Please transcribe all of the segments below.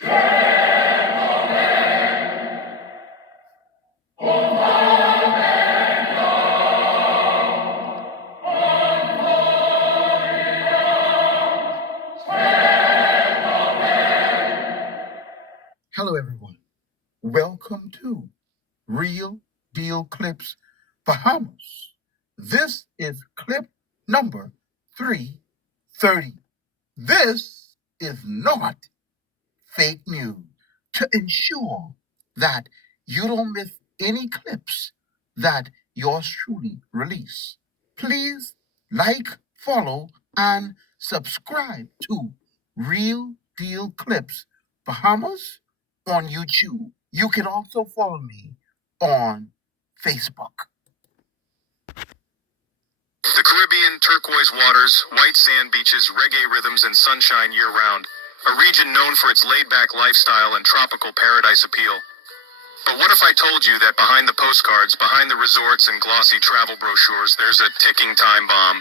Hello, everyone. Welcome to Real Deal Clips Bahamas. This is clip number 330. This is not fake news. To ensure that you don't miss any clips that yours truly release, please like, follow, and subscribe to Real Deal Clips Bahamas on YouTube. You can also follow me on Facebook. The Caribbean, turquoise waters, white sand beaches, reggae rhythms, and sunshine year-round. A region known for its laid-back lifestyle and tropical paradise appeal. But what if I told you that behind the postcards, behind the resorts and glossy travel brochures, there's a ticking time bomb?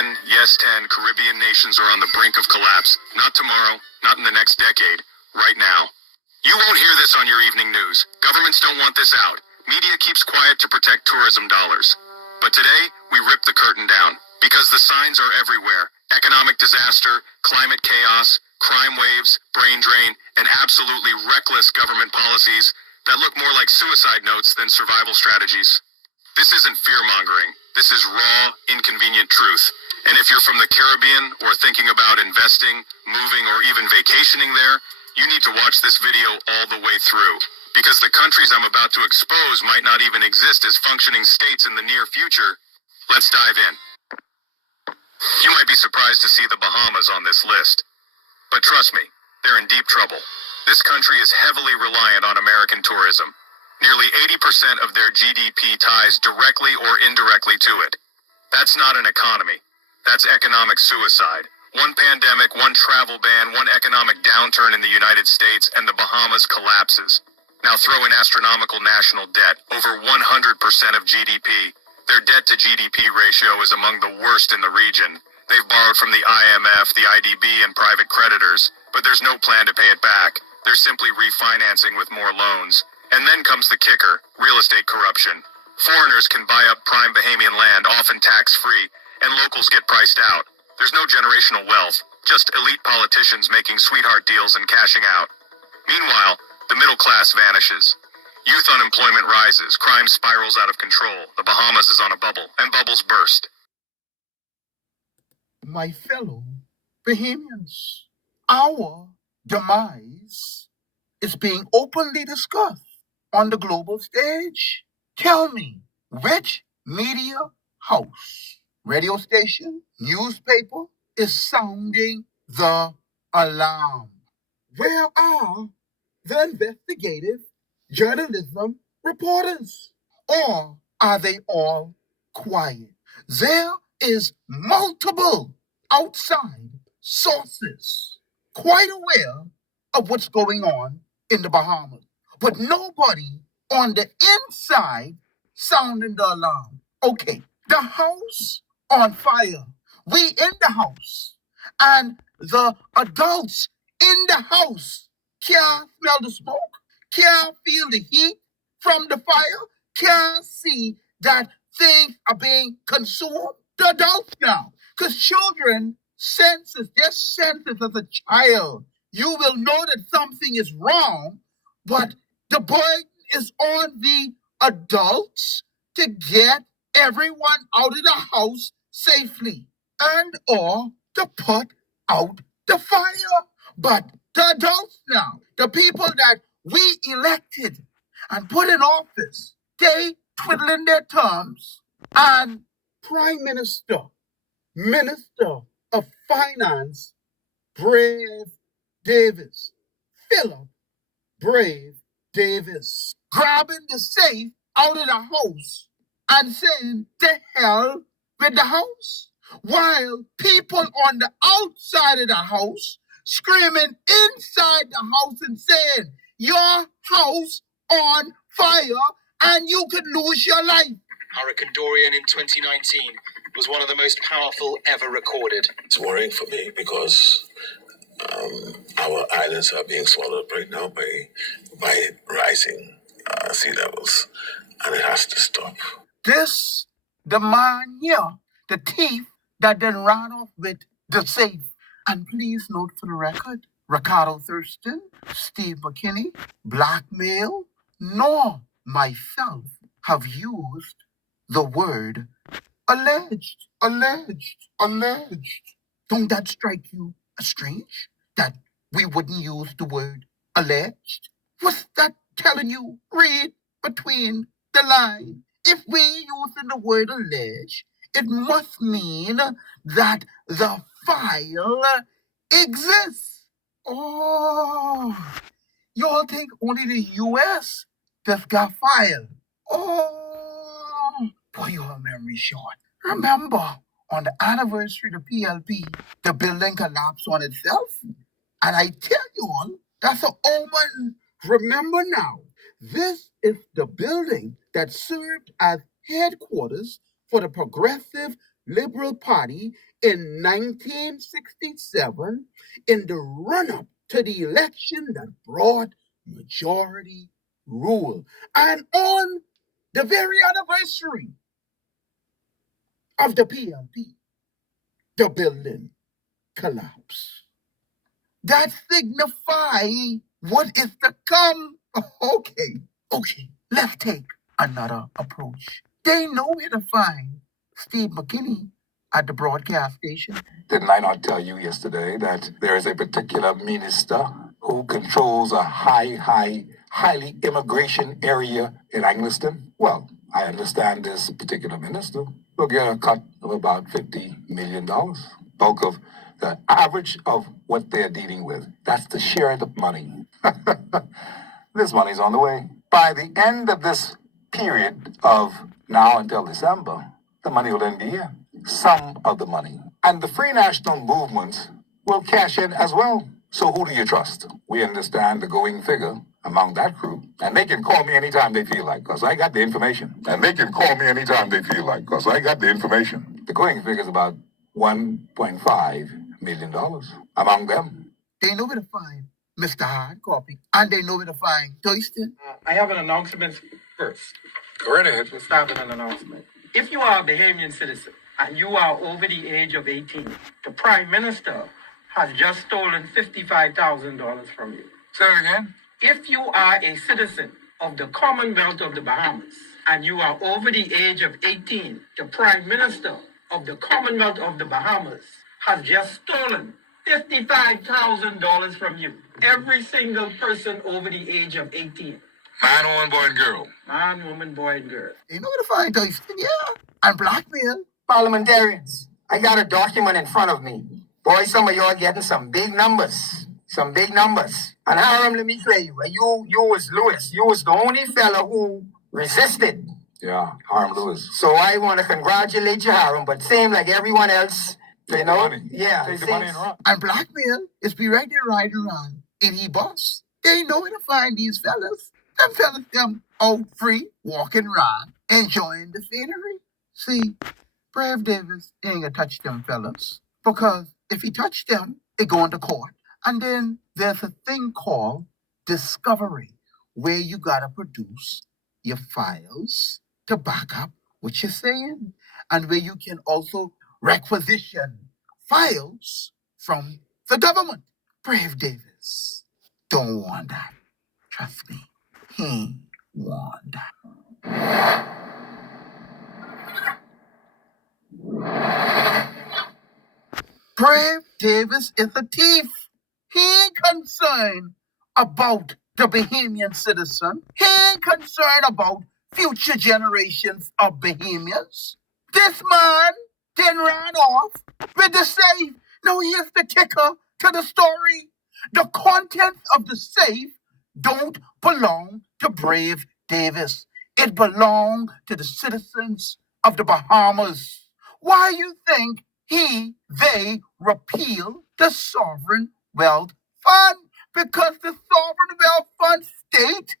10, yes 10, Caribbean nations are on the brink of collapse. Not tomorrow, not in the next decade, right now. You won't hear this on your evening news. Governments don't want this out. Media keeps quiet to protect tourism dollars. But today, we rip the curtain down. Because the signs are everywhere. Economic disaster, climate chaos, crime waves, brain drain, and absolutely reckless government policies that look more like suicide notes than survival strategies. This isn't fear-mongering. This is raw, inconvenient truth. And if you're from the Caribbean or thinking about investing, moving, or even vacationing there, you need to watch this video all the way through. Because the countries I'm about to expose might not even exist as functioning states in the near future. Let's dive in. You might be surprised to see the Bahamas on this list. But trust me, they're in deep trouble. This country is heavily reliant on American tourism. Nearly 80% of their GDP ties directly or indirectly to it. That's not an economy. That's economic suicide. One pandemic, one travel ban, one economic downturn in the United States, and the Bahamas collapses. Now throw in astronomical national debt, over 100% of GDP. Their debt to GDP ratio is among the worst in the region. They've borrowed from the IMF, the IDB, and private creditors, but there's no plan to pay it back. They're simply refinancing with more loans. And then comes the kicker, real estate corruption. Foreigners can buy up prime Bahamian land, often tax-free, and locals get priced out. There's no generational wealth, just elite politicians making sweetheart deals and cashing out. Meanwhile, the middle class vanishes. Youth unemployment rises, crime spirals out of control. The Bahamas is on a bubble, and bubbles burst. My fellow Bahamians, our demise is being openly discussed on the global stage. Tell me, which media house, radio station, newspaper is sounding the alarm? Where are the investigative journalism reporters? Or are they all quiet? There is multiple outside sources quite aware of what's going on in the Bahamas, but nobody on the inside sounding the alarm. Okay, the house on fire. We in the house, and the adults in the house can't smell the smoke, can't feel the heat from the fire, can't see that things are being consumed. The adults now, because children senses, their senses as a child, you will know that something is wrong, but the burden is on the adults to get everyone out of the house safely and or to put out the fire. But the adults now, the people that we elected and put in office, they twiddling their thumbs. And Prime Minister, Minister of Finance, Brave Davis, Philip Brave Davis, grabbing the safe out of the house and saying, "The hell with the house," while people on the outside of the house screaming inside the house and saying, "Your house on fire and you could lose your life." Hurricane Dorian in 2019 was one of the most powerful ever recorded. It's worrying for me because Our islands are being swallowed right now by rising sea levels, and it has to stop. This, the man here, the thief that then ran off with the safe. And please note for the record, Ricardo Thurston, Steve McKinney, blackmail, nor myself have used the word alleged, alleged, alleged. Don't that strike you as strange? That we wouldn't use the word alleged? What's that telling you? Read between the lines. If we using the word alleged, it must mean that the file exists. Oh, y'all think only the U.S. just got file? Oh, boy, your memory short. Remember, on the anniversary of the PLP, the building collapsed on itself. And I tell you all, that's an omen. Remember now, this is the building that served as headquarters for the Progressive Liberal Party in 1967 in the run-up to the election that brought majority rule. And on the very anniversary of the PLP, the building collapsed. That signify what is to come. Okay, let's take another approach. They know where to find Steve McKinney at the broadcast station. Didn't I not tell you yesterday that there is a particular minister who controls a highly immigration area in Angliston? Well, I understand this particular minister will get a cut of about $50 million. Bulk of the average of what they're dealing with. That's the share of the money. This money's on the way. By the end of this period of now until December, the money will then be here. Some of the money. And the Free National Movement will cash in as well. So who do you trust? We understand the going figure among that group. And they can call me anytime they feel like, because I got the information. The going figure is about $1.5 million among them. They know where to find Mr. Hard Copy. And they know where to find Thurston. I have an announcement first. Go right ahead. We'll start with an announcement. If you are a Bahamian citizen and you are over the age of 18, the Prime Minister has just stolen $55,000 from you. Say it again. If you are a citizen of the Commonwealth of the Bahamas and you are over the age of 18, the Prime Minister of the Commonwealth of the Bahamas has just stolen $55,000 from you. Every single person over the age of 18. Man, woman, boy, and girl. Man, woman, boy, and girl. They know where to find Thurston, yeah. And blackmail. Parliamentarians, I got a document in front of me. Boy, some of y'all getting some big numbers. And Hiram, let me tell you, you was Lewis. You was the only fella who resisted. Yeah, Hiram Lewis. So I want to congratulate you, Hiram, but same like everyone else, Take the money. Yeah. Take the money and run. And blackmail is be right there riding around in E-bus. They know where to find these fellas. Them fellas them out free, walking around, enjoying the scenery. See, Brave Davis ain't gonna touch them fellas. Because if he touch them, they go into court. And then there's a thing called discovery, where you gotta produce your files to back up what you're saying. And where you can also requisition files from the government. Brave Davis don't want that. Trust me, he want that. Brave Davis is a thief. He ain't concerned about the Bahamian citizen. He ain't concerned about future generations of Bahamians. This man then ran off with the safe. Now here's the kicker to the story. The contents of the safe don't belong to Brave Davis. It belonged to the citizens of the Bahamas. Why you think they repealed the Sovereign Wealth Fund? Because the Sovereign Wealth Fund state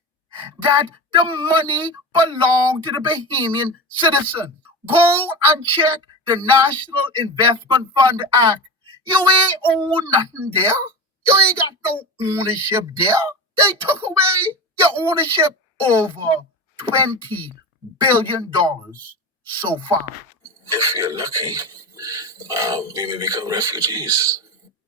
that the money belonged to the Bahamian citizen. Go and check the National Investment Fund Act. You ain't own nothing there. You ain't got no ownership there. They took away your ownership over $20 billion so far. If we're lucky, we may become refugees.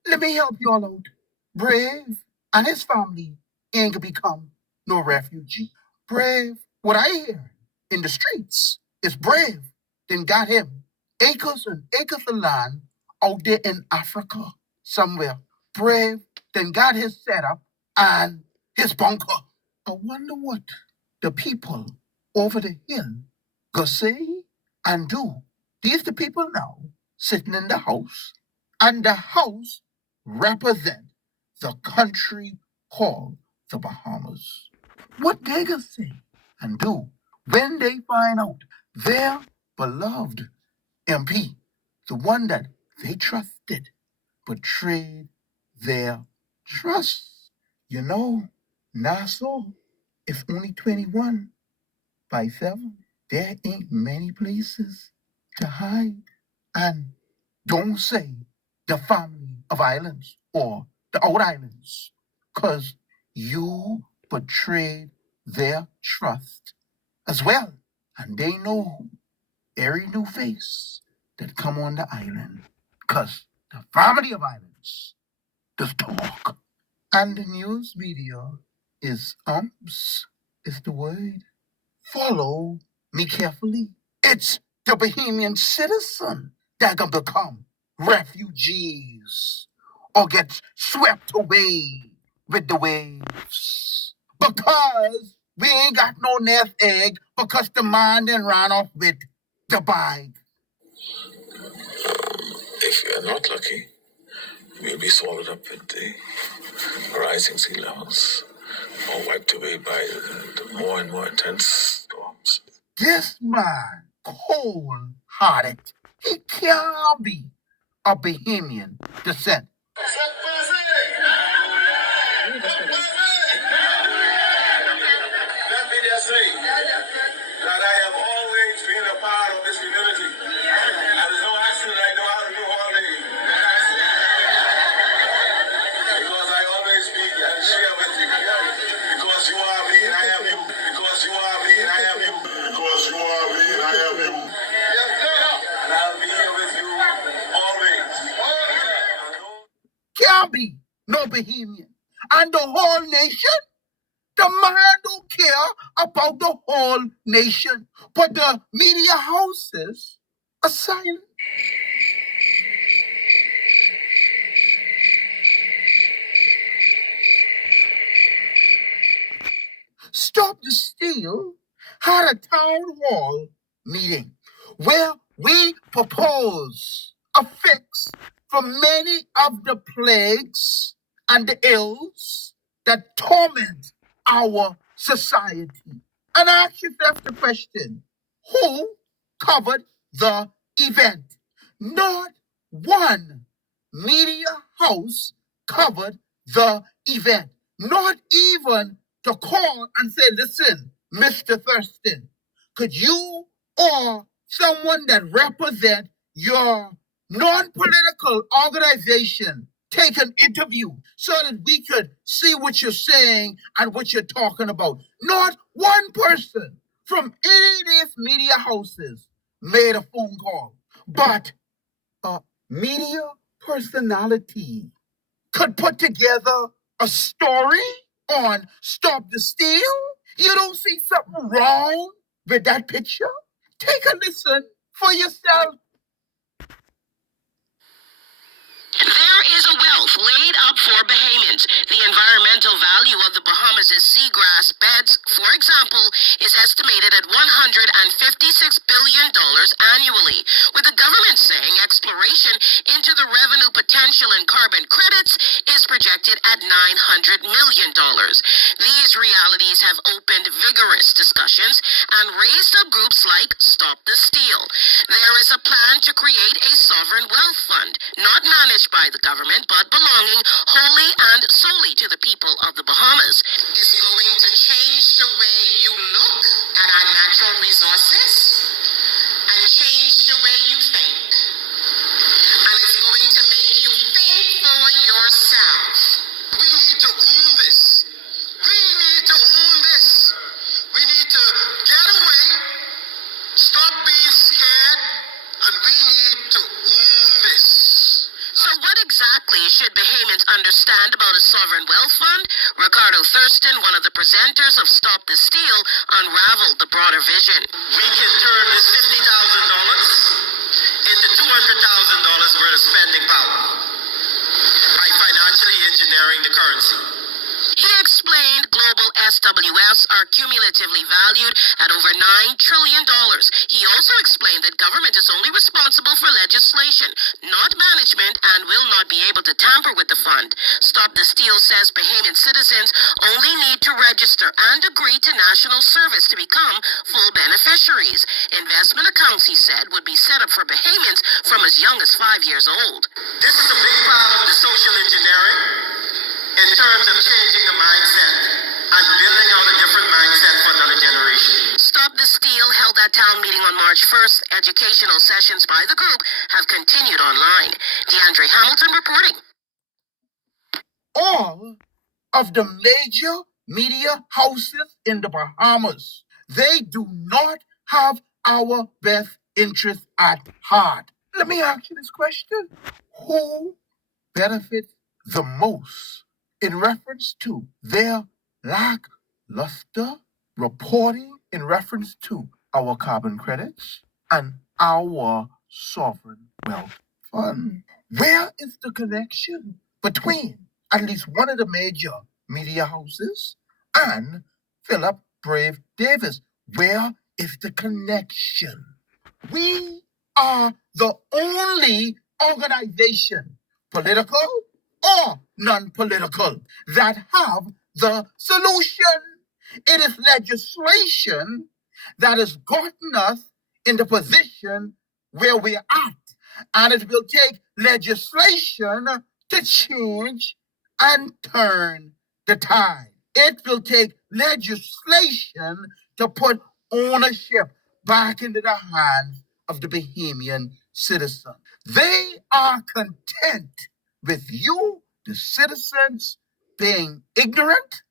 Let me help you all out. Brave and his family ain't gonna become no refugee. Brave, what I hear in the streets is Brave then got him acres and acres of land out there in Africa somewhere. Brave then got his setup and his bunker. I wonder what the people over the hill go say and do. These the people now sitting in the house, and the house represent the country called the Bahamas. What they gonna say and do when they find out their beloved MP, the one that they trusted, betrayed their trust. You know, Nassau is only 21 by 7. There ain't many places to hide. And don't say the family of islands or the old islands, because you betrayed their trust as well. And they know every new face that come on the island, because the family of islands does talk. And the news media is the word. Follow me carefully. It's the Bahamian citizen that can become refugees or get swept away with the waves. Because we ain't got no nest egg, because the man then ran off with the bag. If we are not lucky, we'll be swallowed up with the rising sea levels or wiped away by the more and more intense storms. This man, cold-hearted, he can't be a Bahamian descent. Let me just say that I have always been a part of this community. And there's no action I know how to do all day. Because I always speak and share with you. Because you are me and I am you. Because you are me and I am you. Because you are me and I am you. And I'll be here with you always. Can't be no Bahamian. And the whole nation, the man don't care about the whole nation. But the media houses are silent. Stop the Steal had a town hall meeting where we propose a fix for many of the plagues and the ills that torment our society. And I ask yourself the question, who covered the event? Not one media house covered the event. Not even to call and say, listen, Mr. Thurston, could you or someone that represent your non-political organization take an interview so that we could see what you're saying and what you're talking about? Not one person from any of these media houses made a phone call, but a media personality could put together a story on Stop the Steal. You don't see something wrong with that picture? Take a listen for yourself. There is a wealth laid up for Bahamians. The environmental value of the Bahamas' seagrass beds, for example, is estimated at $156 billion annually, with the government saying exploration into the revenue potential in carbon credits is projected at $900 million. These realities have opened vigorous discussions and raised up groups like Stop the Steal. There is a plan to create a sovereign wealth fund, not managed by the government, but belonging wholly and solely to the people of the Bahamas. It's going to change the way you look at our natural resources and change the way you think. And it's going to make you think for yourself. Wealth Fund, Ricardo Thurston, one of the presenters of Stop the Steal, unraveled the broader vision. We can turn this $50,000 into $200,000 worth of spending power by financially engineering the currency. He explained global SWFs are cumulatively valued at over $9 trillion. He also explained that government is only responsible for legislation, not management, and will not be able to tamper with the fund. Stop the Steal says Bahamian citizens only need to register and agree to national service to become full beneficiaries. Investment accounts, he said, would be set up for Bahamians from as young as 5 years old. This is a big part of the social engineering in terms of changing the mindset and building out a different mindset for another generation. Stop the Steal held at town meeting on March 1st. Educational sessions by the group have continued online. DeAndre Hamilton reporting. All of the major media houses in the Bahamas, they do not have our best interest at heart. Let me ask you this question. Who benefits the most in reference to their lackluster reporting in reference to our carbon credits and our sovereign wealth fund? Where is the connection between at least one of the major media houses and Philip Brave Davis? Where is the connection? We are the only organization, political or non-political, that have the solution. It is legislation that has gotten us in the position where we're at. And it will take legislation to change and turn the tide. It will take legislation to put ownership back into the hands of the Bahamian citizen. They are content with you, the citizens, being ignorant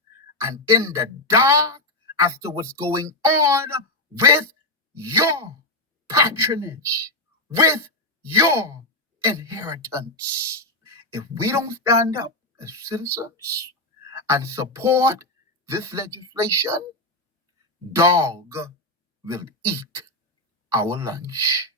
and in the dark as to what's going on with your patronage, with your inheritance. If we don't stand up as citizens and support this legislation, dog will eat our lunch.